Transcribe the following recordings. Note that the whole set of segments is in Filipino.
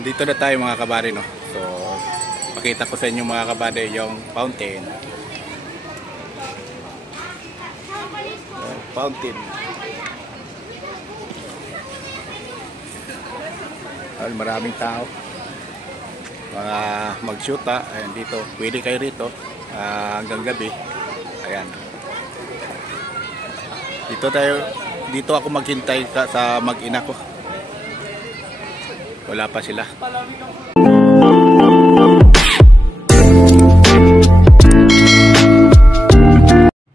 Dito na tayo mga kabady, no? So, pakita ko sa inyo mga kabady yung fountain. Fountain. Maraming tao. Mga mag-shoot ha. Ayan dito. Pwede kayo rito hanggang gabi. Ayan. Dito ako maghintay sa mag-ina ko. Wala pa sila.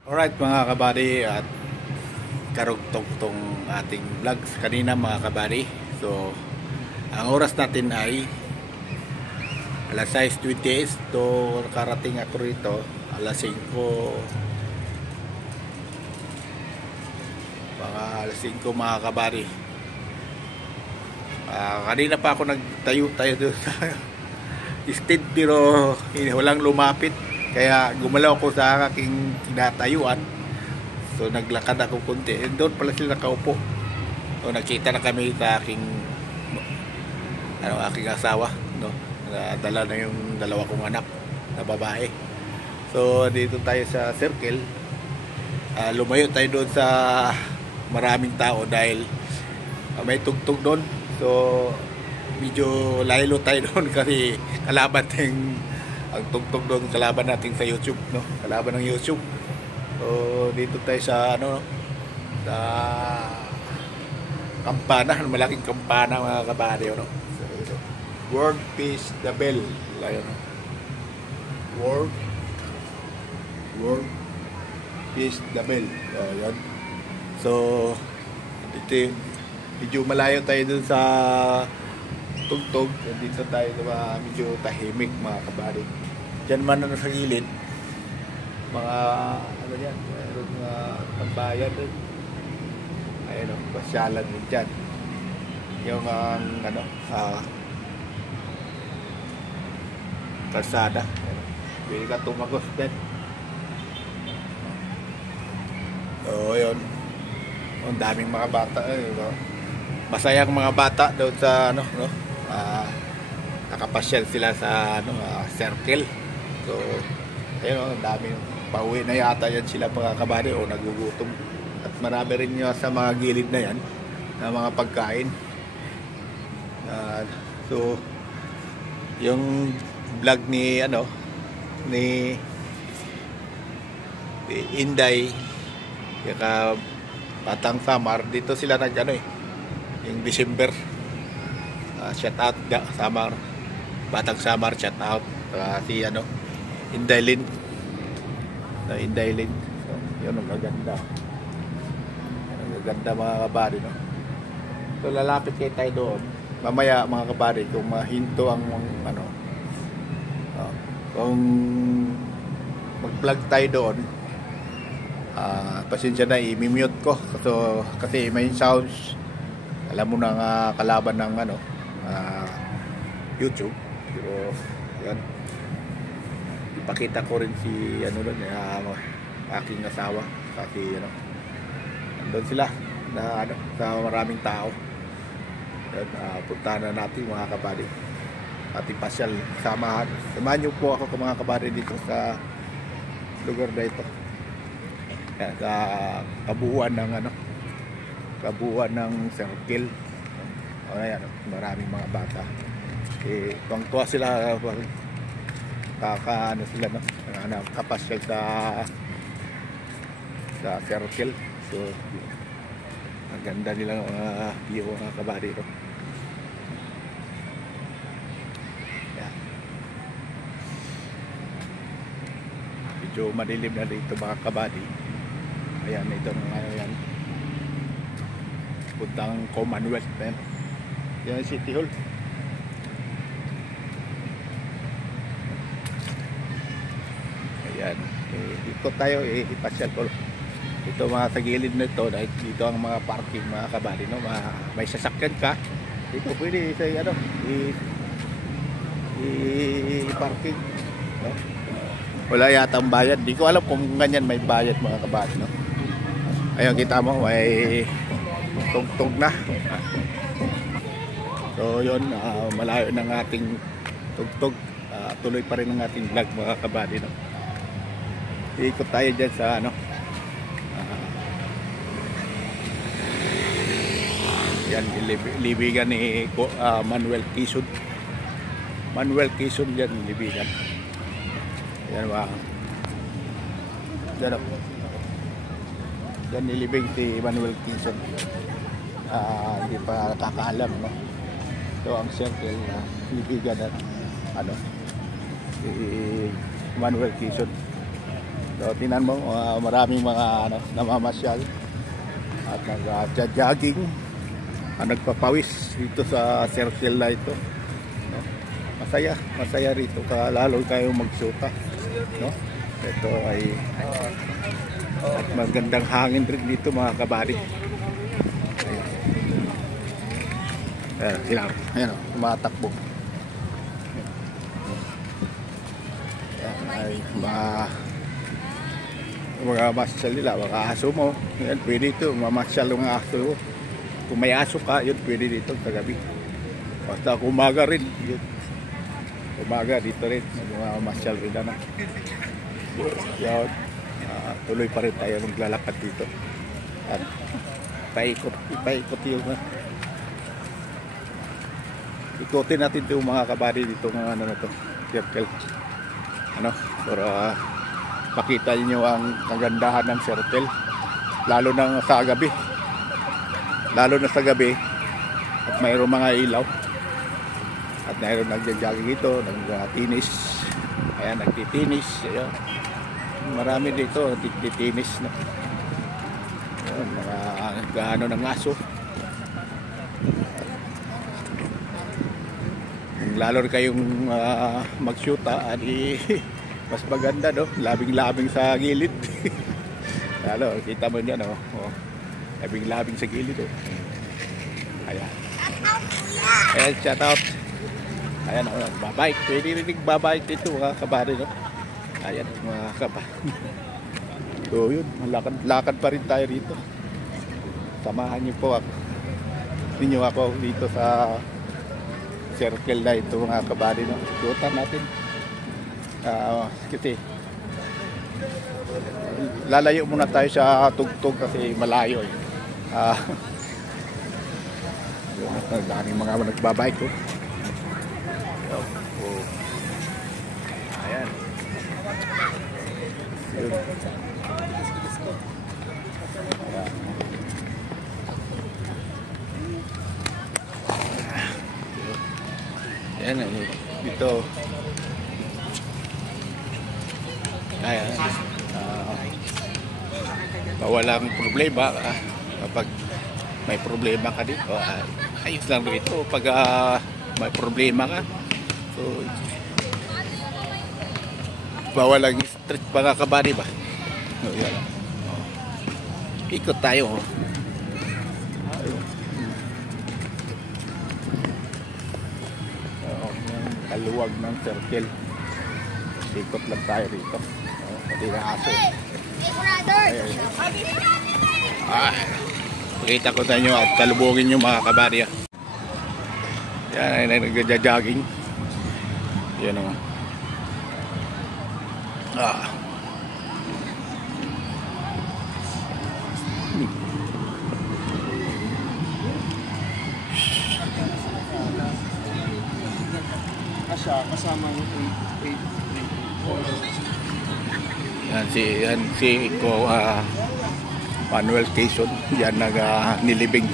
Alright mga kabady, at karugtong tong ating vlogs kanina mga kabady. So ang oras natin ay alas 6:28. So nakarating ako rito alas 5, mga alas 5 mga kabady. Kanina pa ako nagtayo doon sa stage pero walang lumapit, kaya gumalaw ako sa aking kinatayuan. So naglakad ako kunti, doon pala sila nakaupo. So nakita na kami sa aking asawa, no? Dala na yung dalawa kong anak na babae. So dito tayo sa circle. Lumayo tayo doon sa maraming tao dahil may tugtog doon. So medyo laylo tayo doon kasi kalaban natin ang tugtog doon, kalaban natin sa YouTube, no? Kalaban ng YouTube. So dito tayo sa sa kampana, malaking kampana mga kabady, no? So, World Peace the Bell. Ayun, no? World Peace the Bell. Ayun. So dito medyo malayo tayo dun sa tugtog. Dito tayo medyo tahimik mga kabady. Diyan man sa gilid mga yan, mayroon mga tambayan din. Ayun, pasyalan din dyan. Yung kalsada. Pwede ka tumagos din. So yun, ang daming mga bata, masayang mga bata doon sa nakapasyal sila sa circle. So ayun, ang dami, pauwi na yata yan sila mga kabady o nagugutom. At marami rin nyo sa mga gilid na yan na mga pagkain. So yung vlog ni Inday kaya Batang Samar, dito sila yung December. Shout out Samar, Batang Samar, shout out si Inday Lin. So yun, ang gaganda mga kabady, no? So lalapit kayo tayo doon mamaya mga kabady kung mahinto ang kung mag-vlog tayo doon. Pasensya na, i-mute ko kasi may sounds, alam mo na kalaban ng YouTube. Pero yan, ipakita ko rin si aking asawa kasi doon sila na sa maraming tao. Yan, puntahan na natin mga kabady ating pasyal. Samahan niyo po ako mga kabady dito sa lugar na ito. Yan, sa kabuuan ng circle. Ayan, maraming mga bata. Tuwang-tuwa sila kapasyal sa circle. So ang ganda nilang view mga kabady, no? Yan. Medyo madilim na dito mga kabady. Ayan, ito yan, puntang Commonwealth na yan, City Hall. Ayan, ikot tayo, ipasyal ko ito mga sa gilid na ito. Dito ang mga parking mga kabady, no? May sasakyan ka dito, pwede sa i-parking, no? Wala yatang bayad, di ko alam kung ganyan may bayad mga kabady, no? Ayun, kita mo may tugtog na. So yun, malayo ng ating tugtog. Tuloy pa rin ang ating vlog mga kabady, no? Iikot tayo dyan sa ano, yan, libigan ni Manuel Quezon. Manuel Quezon yan, libigan. Yan ba? Yan o. Yan nilibing si Manuel Quezon. Hindi pa nakakaalam, no? So ang circle na libigan at ano, si Manuel Quezon. So tinan mo, maraming mga ano, namamasyal at nag-jogging, nagpapawis dito sa circle na ito, no? Masaya rito, lalo kayo magsuta, no? Ito ay at magandang hangin rin dito mga kabady. Ayan, ayan, tumatakbo. Ayan, ay mga masyal nila, mga aso mo. Ayan, pwede ito, mamasyal ng aso. Kung may aso ka, yun pwede dito kagabi. Basta umaga rin, yun. Umaga dito rin, mga masyal rin na. Yun, tuloy pa rin tayo maglalakad dito. At ipaikot yung ikutin natin ito mga kabady dito ng ano na to, circle, ano, para makita niyo ang kagandahan ng circle, lalo na sa gabi, at mayroong mga ilaw at mayroong nagja-jogging ito, nagtitinis, ayan, nagtitinis, ayan. Marami dito nagtitinis, no? Ayan, mga gaano ng aso. Lalo kayong mag-shoota, mas maganda, no? Labing-labing sa gilid. Lalo, kita mo niya, no? Labing-labing sa gilid, oh. Ayan. Ayan, shout out. Ayan, babike. Pwede rin babike dito mga kabady, no? Ayan, mga kabady. So yun, lakad pa rin tayo rito. Samahan niyo po ako dito sa circle na ito mga kabady, no? Ikutan natin. Kasi lalayo muna tayo sa tugtog kasi malayo, eh. Daming mga nagbabike, oh. Ayan. Yun. Ayan, dito. Ayan. Walang problema kapag may problema ka dito. Ayos lang dito pag may problema ka. So, bawal lang street mga kabady ba? So, yan. Ikot tayo. Kaluwag ng circle. Ikot lang tayo rito. Pati na aso. Pakita ko sa inyo at kalubugin nyo mga kabady. Yan ay nagja-jogging. Yan o. Kasama mo yan si Manuel Quezon, yan nilibing.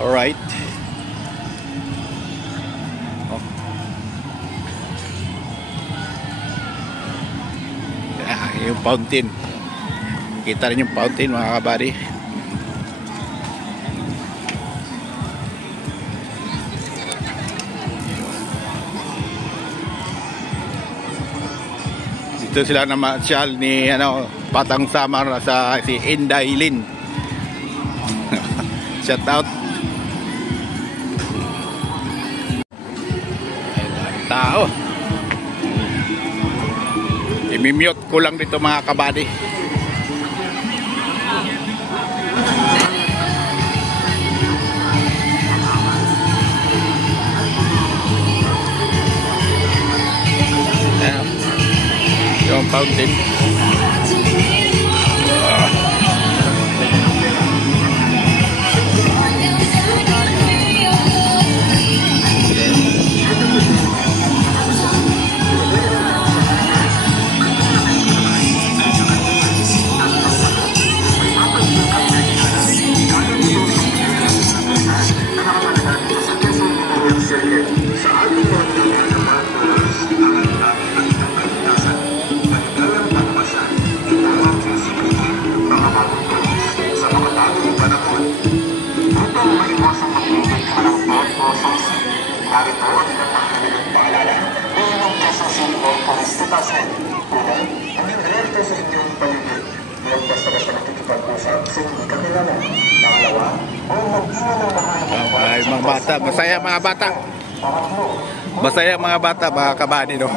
Alright. Yung fountain, kita rin yung fountain mga kabady. Dito sila na masyal ni Batang Samar sa si Inday Lin. Shout out. Tao. I-mute ko lang dito mga kabady. fountain. Ay, mga bata, masaya mga bata. Masaya mga bata, mga kabady, no?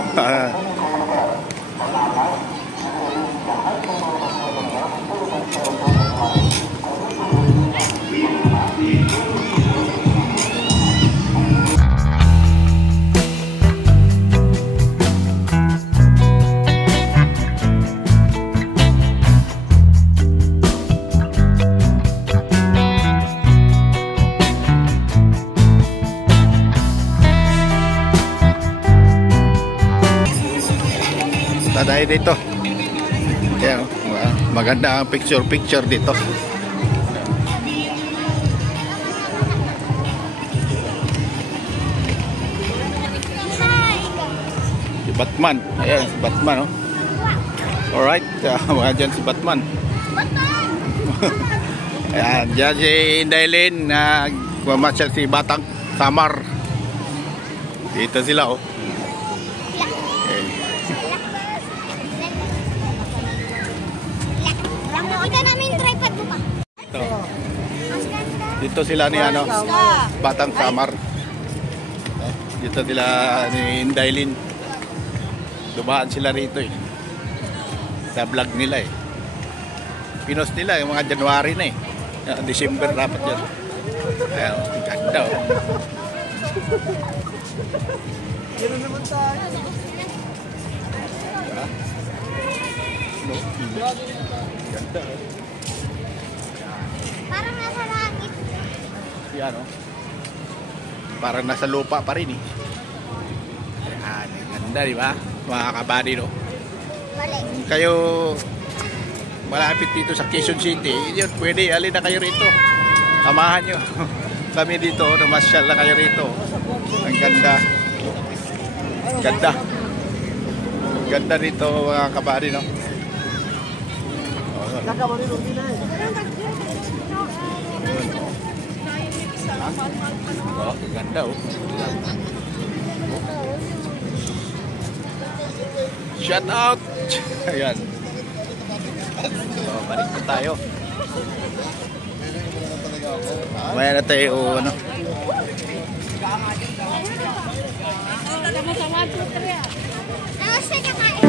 Tayo dito. Ayan, maganda ang picture dito. Si Batman. Ayan, si Batman, oh. Alright, mga dyan si Batman. Ayan, dyan si Indaylin na mamasyal si Batang Samar. Dito sila, oh. Dito sila ni ano, Batang Samar. Dito sila ni Indaylin. Dumaan sila rito eh. Sa vlog nila eh. Pinost nila yung mga January na eh. December dapat yan. Ayan, ganda oh. Gano'n naman tayo. No? Ganda oh. Parang nasa langit. Yan oh. Parang nasa lupa pa rin eh. Ayan, ganda di ba? Mga kabady no. Balik. Kayo malapit dito sa Quezon City, yun, pwede, alin na kayo rito. Samahan nyo. Kami dito, namasyal na kayo rito. Ang ganda. Ganda. Ganda dito mga kabady no. Nakamarino din na eh. Oh, ganda oh. Shout out. Ayan. So, balik na tayo. Maya na tayo ano. Nasa niya kain.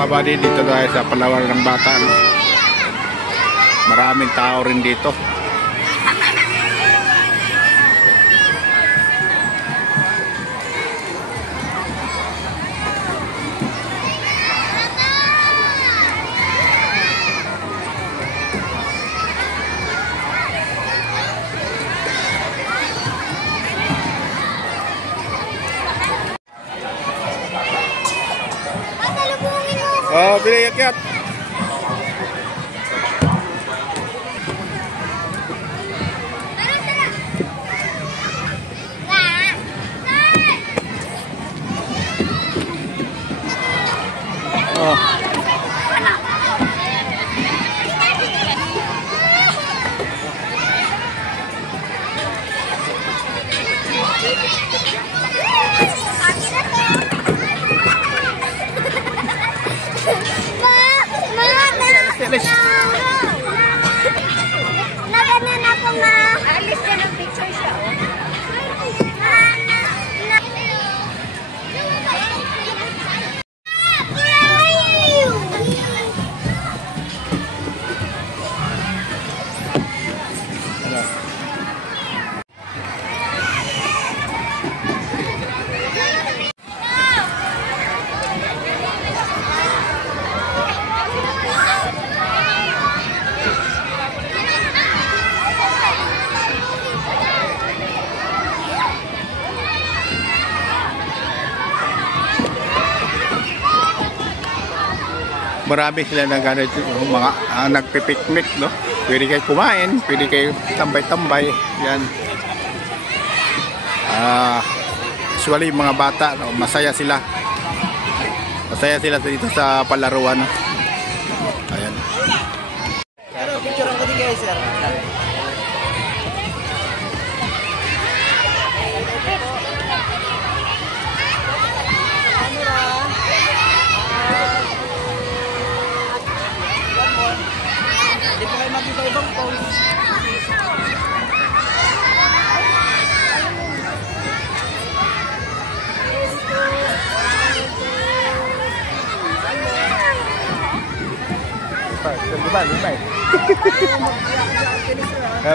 kabady, dito tayo sa Palawan ng Bata, no? Maraming tao rin dito. Oh, pilih yakyat. Oh. Alis. Naganan ako, ma. Alis ka ng picture siya, oh. Marami sila na gano'n, mga nagpipiknik, no? Pwede kayo kumain, pwede kayo tambay-tambay. Yan. Usually mga bata, no? Masaya sila. Masaya sila dito sa palaruan, no? Ayan. Pero picture ako din guys, sir. Hindi po kayo makita ibang pose. Lupa.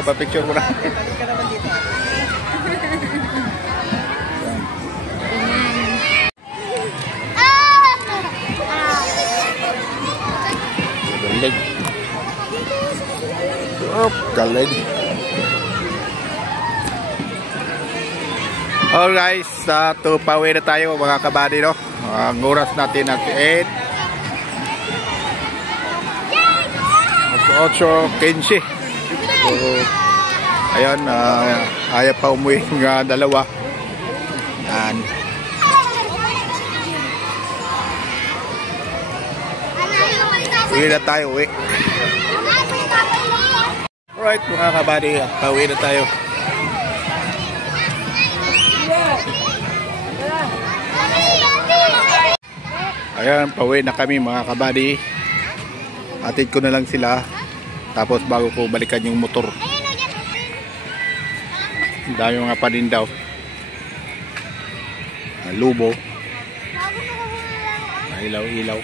Pa-picture mo na. Balik ka naman dito. Galing. Oh, galing. Alright guys, pauwi na tayo mga kabady, no? Ang oras natin at 8:15. So, ayan, ayaw pa umuwi nga dalawa. Yan. Uwi na tayo, uwi. Alright mga kabady, pauwi na tayo. Ayan, pauwi na kami mga kabady. Atid ko na lang sila. Tapos bago ko balikan yung motor. Ang dami mga panindaw. Lubo. Ilaw-ilaw.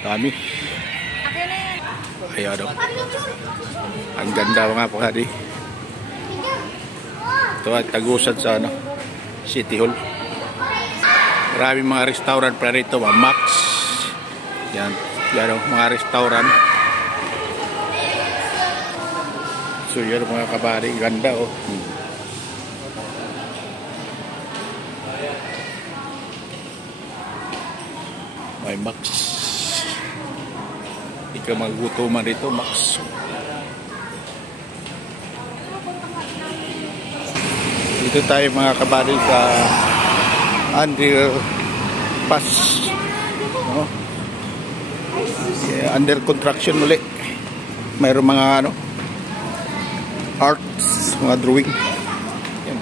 Dami. Ayan o. Ang ganda mga kabady. Ito at tagusan sa City Hall. Maraming mga restaurant pa rito, mga Max. Yan, yan mga restaurant. So yan mga kabady, ganda oh. May Max. Hindi ka magutuman dito, Max. Dito tayo mga kabady sa underpass, no? Yeah, under construction ulit. Mayroong mga arts, mga drawing. Yan.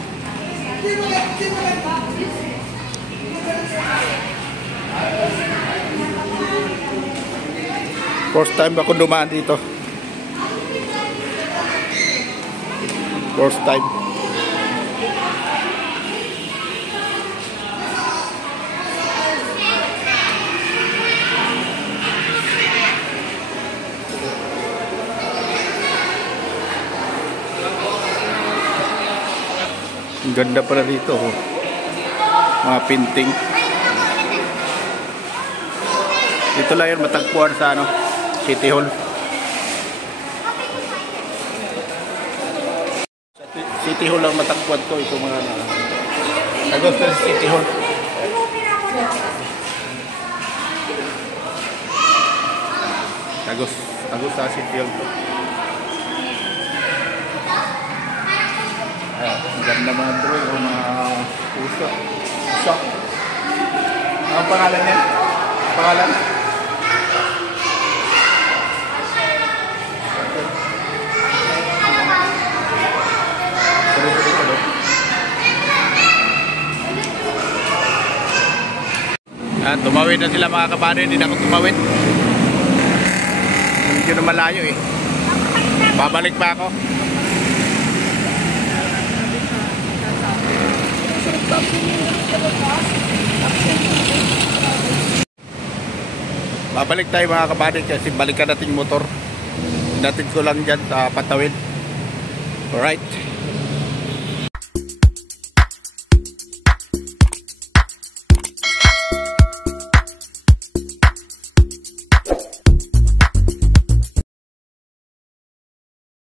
First time ako dumaan dito. First time. Ang ganda pala dito. Oh. Mga painting. Dito lang yun matagpuan sa ano, City Hall. City Hall lang matagpuan to. Ito mga Tagos sa City Hall. Tagos sa City Hall to. Ang ganda mga bro, o mga puso. Shop. Ang pangalan niya? Pangalan? Tumawid na sila mga kabady, hindi na ako tumawid. Medyo na malayo eh. Babalik pa ako. Babalik tayo mga kabady kasi balikan natin yung motor. Natin ko lang dyan sa Patawid. Alright.